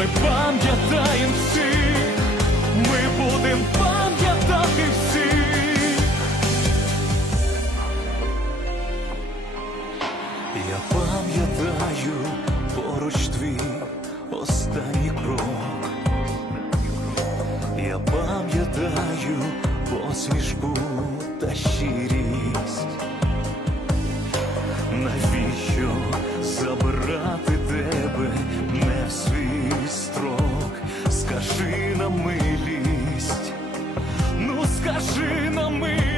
Ми пам'ятаємо всі, ми будемо пам'ятати всі. Я пам'ятаю поруч твій останній крок. Я пам'ятаю посмішку та щирість. Навіщо забрати? стежинами.